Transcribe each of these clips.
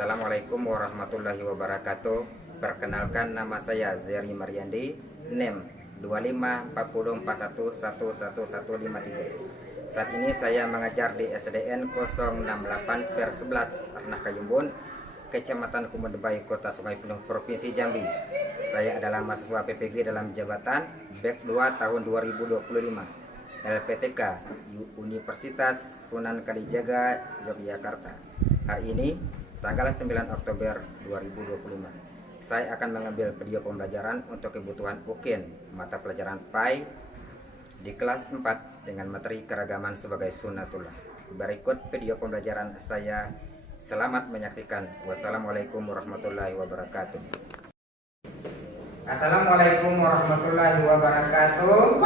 Assalamualaikum warahmatullahi wabarakatuh. Perkenalkan, nama saya Zeri Mariandi, NEM 254041111153. Saat ini saya mengajar di SDN 068/11 Arnah Kayumbun, Kecamatan Kumendebay, Kota Sungai Penuh, Provinsi Jambi. Saya adalah mahasiswa PPG dalam jabatan BEK 2 tahun 2025, LPTK Universitas Sunan Kalijaga, Yogyakarta. Hari ini tanggal 9 Oktober 2025, saya akan mengambil video pembelajaran untuk kebutuhan UKIN mata pelajaran PAI di kelas 4 dengan materi keragaman sebagai sunatullah. Berikut video pembelajaran saya. Selamat menyaksikan. Wassalamualaikum warahmatullahi wabarakatuh. Assalamualaikum warahmatullahi wabarakatuh.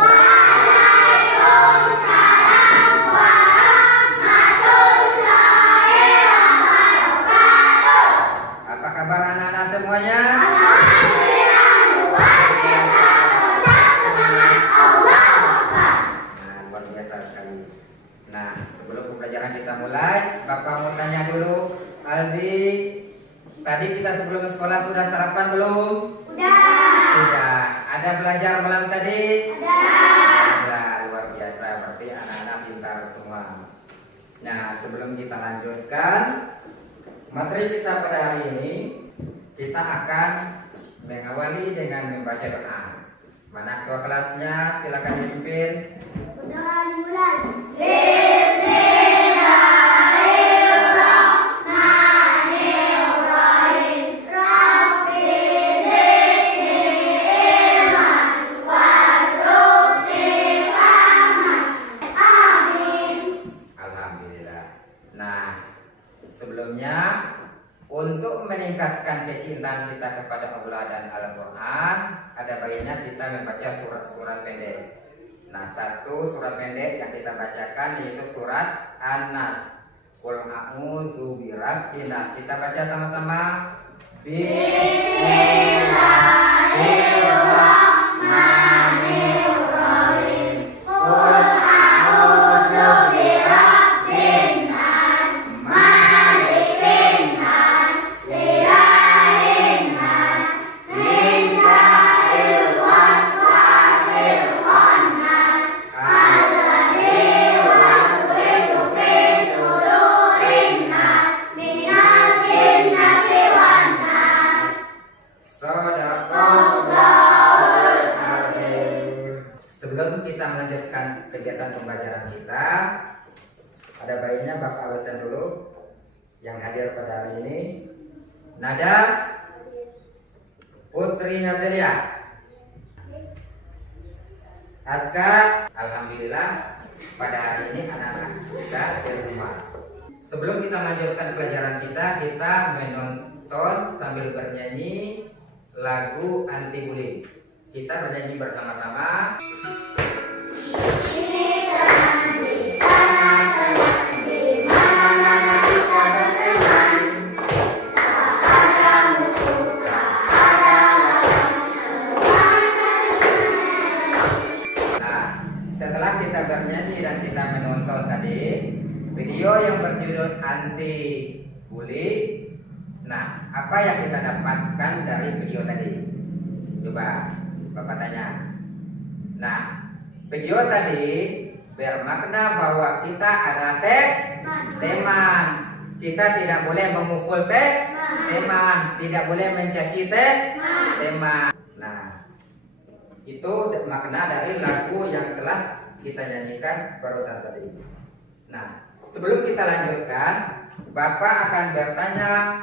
Kabar anak-anak semuanya? Alhamdulillah, luar biasa. Luar biasa sekali. Nah, sebelum pembelajaran kita mulai, Bapak mau tanya dulu, Aldi, tadi kita sebelum sekolah sudah sarapan belum? Sudah. Ada belajar malam tadi? Ada. Luar biasa, berarti anak-anak pintar semua. Nah, sebelum kita lanjutkan materi kita pada hari ini, kita akan mengawali dengan membaca doa. Mana ketua kelasnya? Silakan dipimpin. Doa dimulai. Bismillahirrahmanirrahim. Rabbi zidni ilman warzuqni fahman. Amin. Alhamdulillah. Nah, sebelumnya, untuk meningkatkan kecintaan kita kepada Allah dan Al-Quran, ada baiknya kita membaca surat-surat pendek. Nah, satu surat pendek yang kita bacakan yaitu surat An-Nas. Qul a'udzu birabbin nas. Kita baca sama-sama. Bismillahirrahmanirrahim. Qul a'udzu birabbin nas, malikin nas, ilahin nas, min syarril waswasil khannas, alladzi yuwaswisu fi sudurin nas, minal jinnati wan nas. Shadaqallahul azim. Sebelum kita melanjutkan kegiatan pembelajaran kita, ada baiknya Bapak absen dulu yang hadir pada hari ini. Nada Putri Hazelia, Aska. Alhamdulillah, pada hari ini anak-anak kita hadir semua. Sebelum kita melanjutkan pelajaran kita menonton sambil bernyanyi lagu anti bullying. Kita bernyanyi bersama-sama. Ini teman di sana, teman di mana kita berteman. Tak ada musuh, tak ada lawan, Nah, setelah kita bernyanyi dan kita menonton tadi video yang berjudul anti bully, nah, apa yang kita dapatkan dari video tadi? Coba Bapak tanya. Nah, video tadi bermakna bahwa kita adalah teman. Kita tidak boleh memukul teman, tidak boleh mencaci teman. Nah, itu makna dari lagu yang telah kita nyanyikan barusan tadi. Nah, sebelum kita lanjutkan, Bapak akan bertanya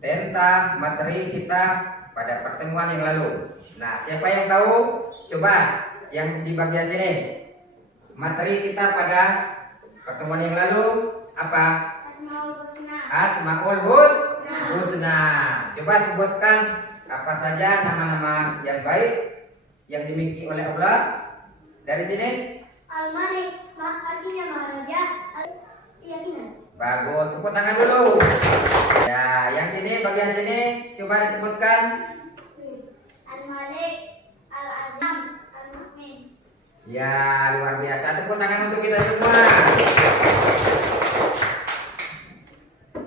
tentang materi kita pada pertemuan yang lalu. Nah, siapa yang tahu? Coba yang di bagian sini. Materi kita pada pertemuan yang lalu apa? Asmaul Husna. Coba sebutkan apa saja nama-nama yang baik yang dimiliki oleh Allah dari sini. Al-Malik artinya maharaja, keyakinan. Bagus, tepuk tangan dulu. Ya, yang sini, bagian sini, coba disebutkan. Al-Malik, Al-Azam, Al-Mu'min. Ya, luar biasa. Tepuk tangan untuk kita semua.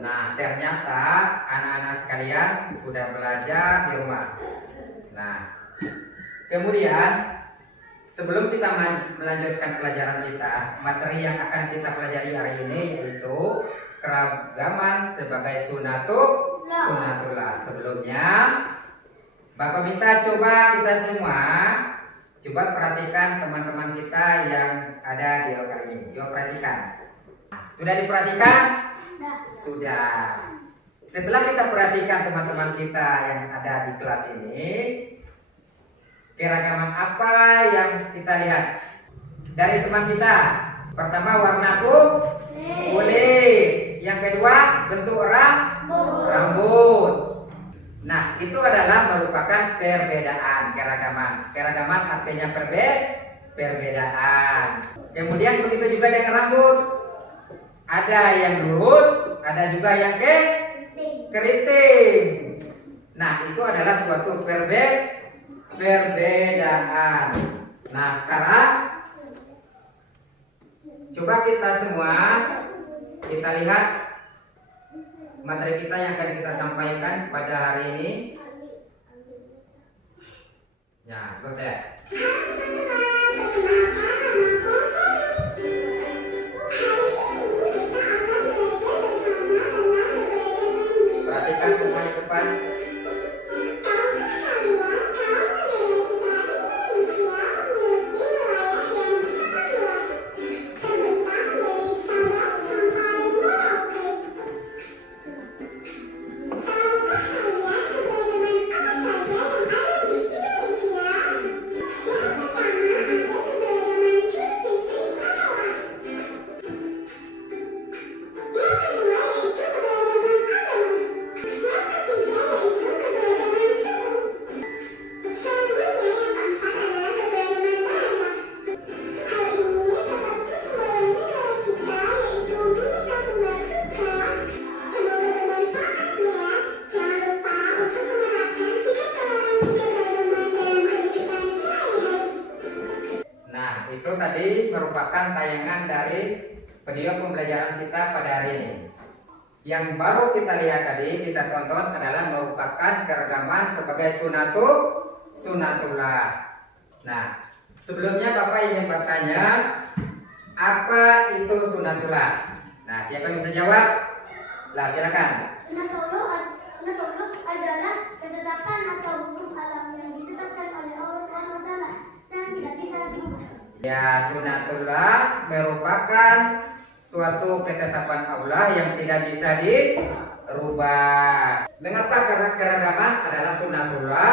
Nah, ternyata anak-anak sekalian sudah belajar di rumah. Nah, kemudian sebelum kita melanjutkan pelajaran kita, materi yang akan kita pelajari hari ini yaitu keragaman sebagai sunatullah. Sebelumnya, Bapak minta coba kita semua coba perhatikan teman-teman kita yang ada di lokal ini. Coba perhatikan. Sudah diperhatikan? Sudah. Setelah kita perhatikan teman-teman kita yang ada di kelas ini, keragaman apa yang kita lihat dari teman kita? Pertama, warna kulit. Yang kedua, bentuk rambut. Nah, itu adalah merupakan perbedaan keragaman. Keragaman artinya perbedaan. Kemudian begitu juga dengan rambut. Ada yang lurus, ada juga yang keriting. Nah, itu adalah suatu perbedaan. Nah, sekarang coba kita semua kita lihat materi kita yang akan kita sampaikan pada hari ini. Ya, betul. Perhatikan semua di depan. Itu tadi merupakan tayangan dari video pembelajaran kita pada hari ini. Yang baru kita lihat tadi, kita tonton adalah merupakan keragaman sebagai sunatullah. Nah, sebelumnya Bapak ingin bertanya, apa itu sunatullah? Nah, siapa yang bisa jawab? Lah, silakan. Sunatullah adalah ketetapan atau hukum alam yang ditetapkan oleh Allah SWT dan tidak bisa diubah. Ya, sunatullah merupakan suatu ketetapan Allah yang tidak bisa dirubah. Mengapa? Karena keragaman adalah sunatullah.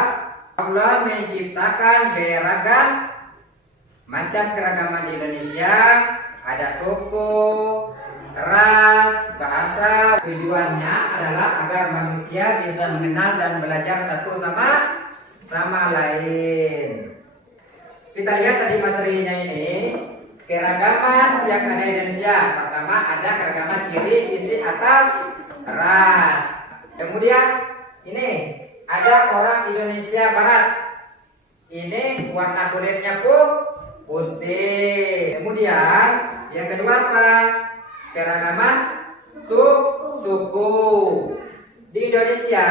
Allah menciptakan beragam macam keragaman di Indonesia. Ada suku, ras, bahasa. Tujuannya adalah agar manusia bisa mengenal dan belajar satu sama lain. Kita lihat tadi materinya ini, keragaman yang ada di Indonesia. Pertama, ada keragaman ciri, isi, atau ras. Kemudian ini ada orang Indonesia Barat. Ini warna kulitnya putih. Kemudian yang kedua apa? Keragaman suku. Di Indonesia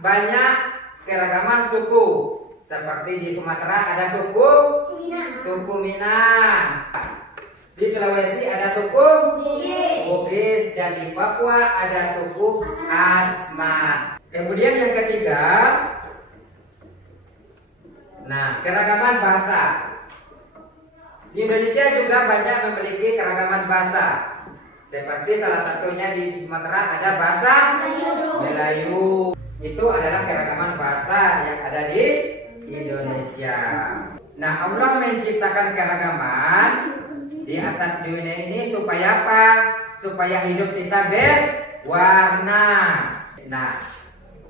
banyak keragaman suku. Seperti di Sumatera ada suku Minang. Di Sulawesi ada suku Bugis, dan di Papua ada suku Asmat. Kemudian yang ketiga, nah, keragaman bahasa. Di Indonesia juga banyak memiliki keragaman bahasa. Seperti salah satunya di Sumatera ada bahasa Melayu. Itu adalah keragaman bahasa yang ada di Indonesia. Nah, Allah menciptakan keragaman di atas dunia ini supaya apa? Supaya hidup kita berwarna. Nah,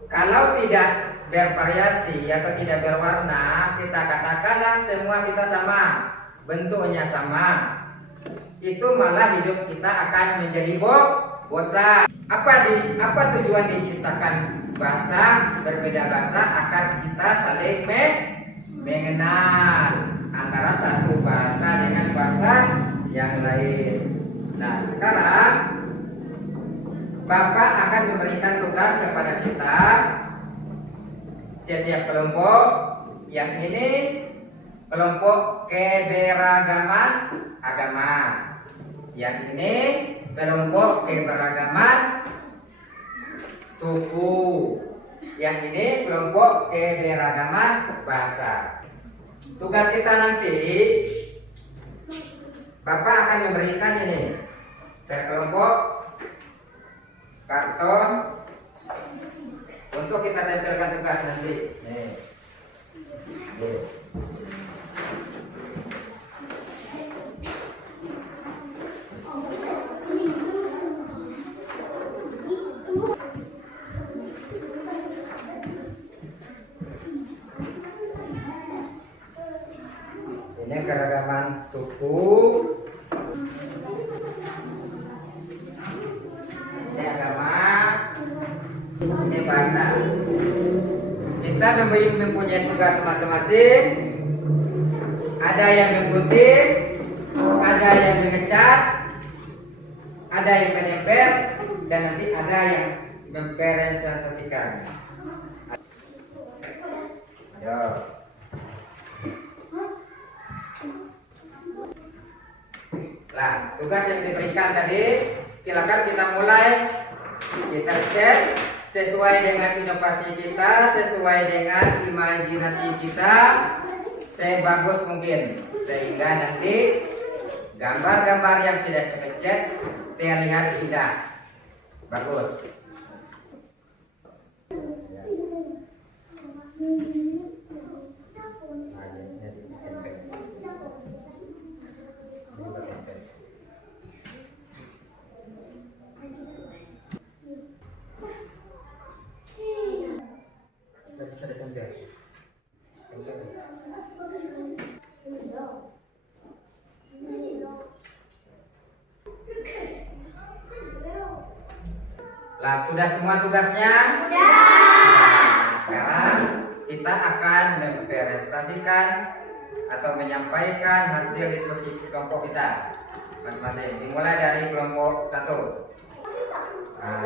kalau tidak bervariasi atau tidak berwarna, kita katakanlah semua kita sama, bentuknya sama, itu malah hidup kita akan menjadi bosan. Apa tujuan diciptakan bahasa, berbeda bahasa agar kita saling mengenal antara satu bahasa dengan bahasa yang lain. Nah, sekarang Bapak akan memberikan tugas kepada kita setiap kelompok. Yang ini kelompok keberagaman agama. Yang ini kelompok keberagaman suku. Yang ini kelompok keberagaman bahasa. Tugas kita nanti, Bapak akan memberikan ini per kelompok karton untuk kita tempelkan tugas nanti. Nih. Ini keragaman suku. Ini agama. Ini bahasa. Kita mempunyai tugas masing-masing. Ada yang menggunting, ada yang mengecat, ada yang menempel, dan nanti ada yang mempresentasikan. Ayo. Nah, tugas yang diberikan tadi, silakan kita mulai. Kita cek sesuai dengan inovasi kita, sesuai dengan imajinasi kita, sebagus mungkin, sehingga nanti gambar-gambar yang sudah kita cek terlihat indah, bagus. Bisa ditempel. Lah, sudah semua tugasnya? Sudah. Nah, sekarang kita akan mempresentasikan atau menyampaikan hasil diskusi kelompok kita masing-masing. Dimulai dari kelompok 1. Nah,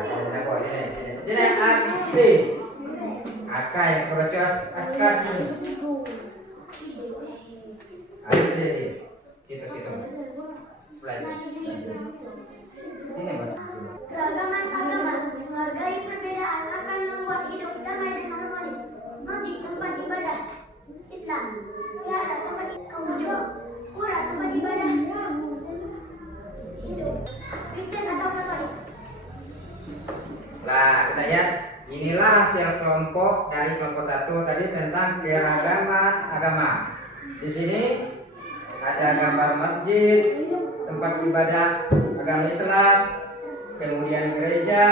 sini, Adi. Aska yang kebetulan Aska sini. Adi, situ. Slide. Sini, Bang. Keragaman agama, menghargai perbedaan akan membuat hidup damai dan harmonis. Masjid tempat ibadah Islam, wihara tempat kaum Jawa, pura tempat ibadah Hindu, Kristen atau Katolik. Lah, kita lihat inilah hasil kelompok dari kelompok 1 tadi tentang keragaman agama. Di sini ada gambar masjid, tempat ibadah agama Islam, kemudian gereja,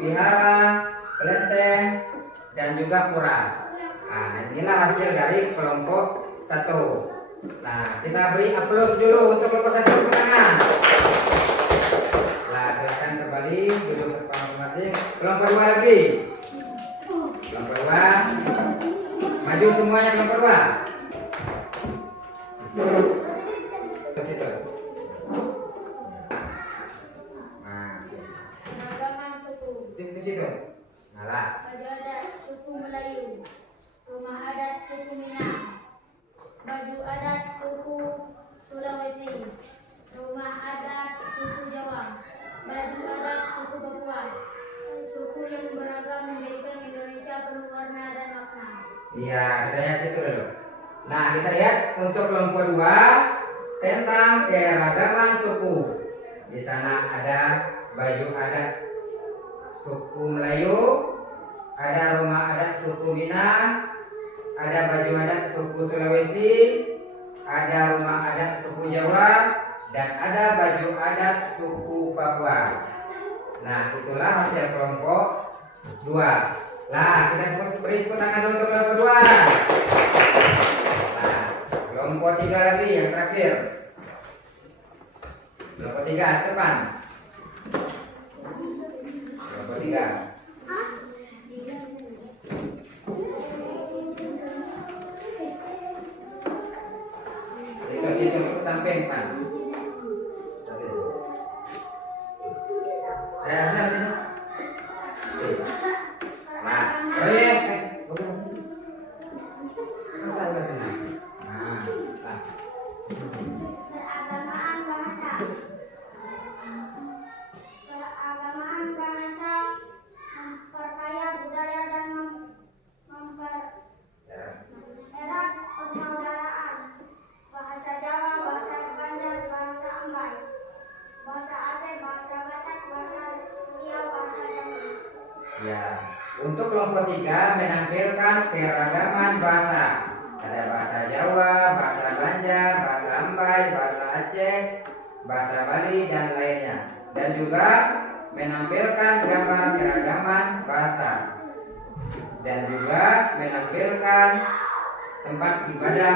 wihara, kelenteng, dan juga pura. Nah, inilah hasil dari kelompok 1. Nah, kita beri aplaus dulu untuk kelompok 1, tepuk tangan. Nah, silakan kembali duduk ke masing-masing. Kelompok 2 lagi. Kelompok 2. Maju semuanya kelompok 2. Ke situ. Di situ. Nah, baju adat suku Melayu, rumah adat suku Minang, baju adat suku Sulawesi, rumah adat suku Jawa, baju adat suku Papua. Suku yang beragam menjadikan Indonesia penuh warna dan makna. iya, kita lihat situ dulu. Nah, kita lihat untuk kelompok 2 tentang keragaman suku. Di sana ada baju adat suku Melayu, ada rumah adat suku Minang, ada baju adat suku Sulawesi, ada rumah adat suku Jawa, dan ada baju adat suku Papua. Nah, itulah hasil kelompok 2. Lah, kita beri tepuk tangan dulu untuk kelompok 2. Nah, kelompok 3 lagi yang terakhir. Kelompok 3, Stefan. Kelompok 3. Situ ke samping, Pak. Ayo, sini. Ya. Untuk kelompok 3 menampilkan keragaman bahasa. Ada bahasa Jawa, bahasa Banjar, bahasa Ambai, bahasa Aceh, bahasa Bali dan lainnya. Dan juga menampilkan gambar keragaman bahasa. Dan juga menampilkan tempat ibadah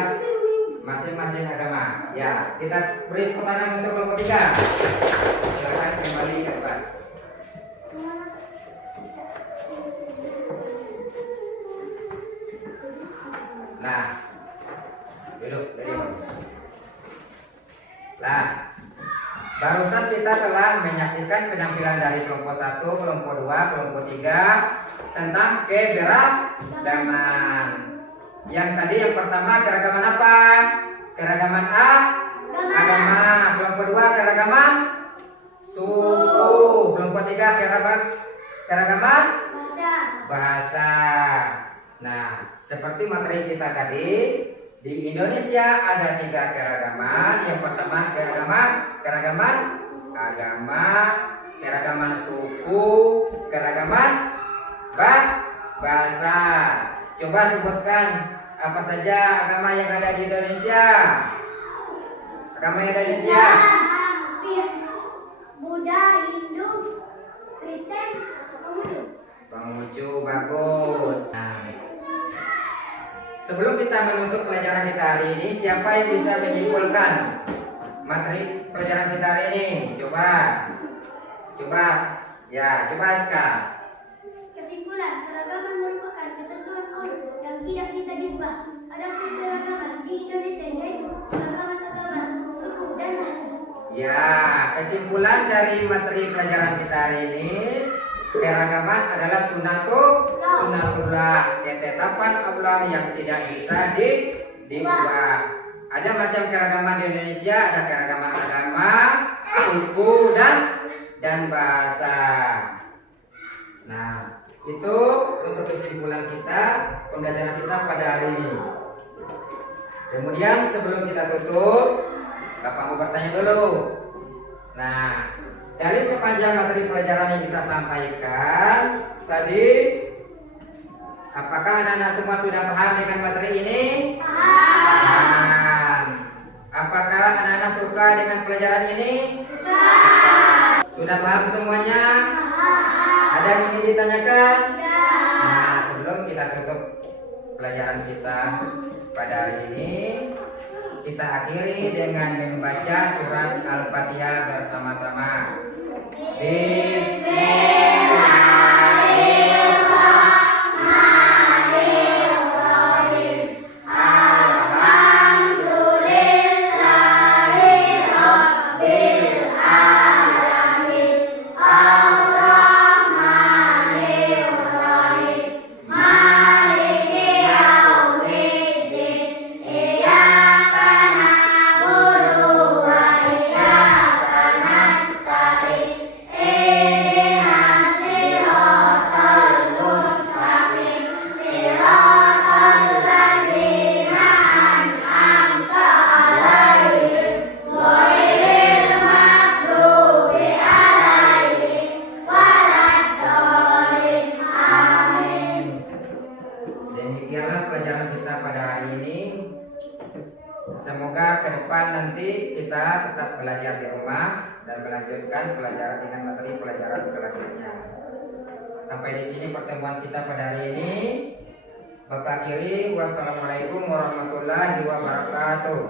masing-masing agama. Ya, kita beri tepuk tangan untuk kelompok 3. Silakan kembali ke depan. Nah, duduk dari bagus. Nah, barusan kita telah menyaksikan penampilan dari kelompok 1, kelompok 2, kelompok 3 tentang keberagaman. Yang tadi yang pertama keragaman apa? Keragaman agama. Kelompok 2 keragaman suku. Kelompok 3 keragaman bahasa. Nah, seperti materi kita tadi, di Indonesia ada 3 keragaman. Yang pertama keragaman agama, keragaman suku, keragaman bahasa. Coba sebutkan apa saja agama yang ada di Indonesia. Agama yang ada di Indonesia. Buddha, Hindu, Kristen, Konghucu. Konghucu, bagus. Nah, sebelum kita menutup pelajaran kita hari ini, siapa yang bisa menyimpulkan materi pelajaran kita hari ini? Coba Aska. Kesimpulan, keragaman merupakan ketentuan Allah yang tidak bisa diubah. Adapun keragaman di Indonesia yaitu keragaman agama, suku, dan bahasa. Ya, kesimpulan dari materi pelajaran kita hari ini, keragaman adalah sunnatullah, ketetapan Allah yang tidak bisa diubah. Ada macam keragaman di Indonesia, ada keragaman agama, suku, dan bahasa. Nah, itu untuk kesimpulan kita, pembelajaran kita pada hari ini. Kemudian sebelum kita tutup, Bapak mau bertanya dulu. Nah, dari sepanjang materi pelajaran yang kita sampaikan tadi, apakah anak-anak semua sudah paham dengan materi ini? Paham. Apakah anak-anak suka dengan pelajaran ini? Sudah paham semuanya? Ada yang ingin ditanyakan? Nah, sebelum kita tutup pelajaran kita pada hari ini, kita akhiri dengan membaca surat Al-Fatihah bersama-sama. Bismillahirrahmanirrahim. Alhamdulillahirabbil alamin. Ar-Rahmanirrahim. Maliki yaumiddin. Iyyaka na'budu wa iyyaka nasta'in. Ihdinas siratal mustaqim. Siratal ladzina an'amta 'alaihim ghairil maghdubi 'alaihim waladdallin. Amin. Demikianlah pelajaran kita pada hari ini. Semoga ke depan nanti kita tetap belajar di rumah dan melanjutkan pelajaran dengan materi pelajaran selanjutnya. Sampai di sini pertemuan kita pada hari ini. Bapak kiri, wassalamualaikum warahmatullahi wabarakatuh.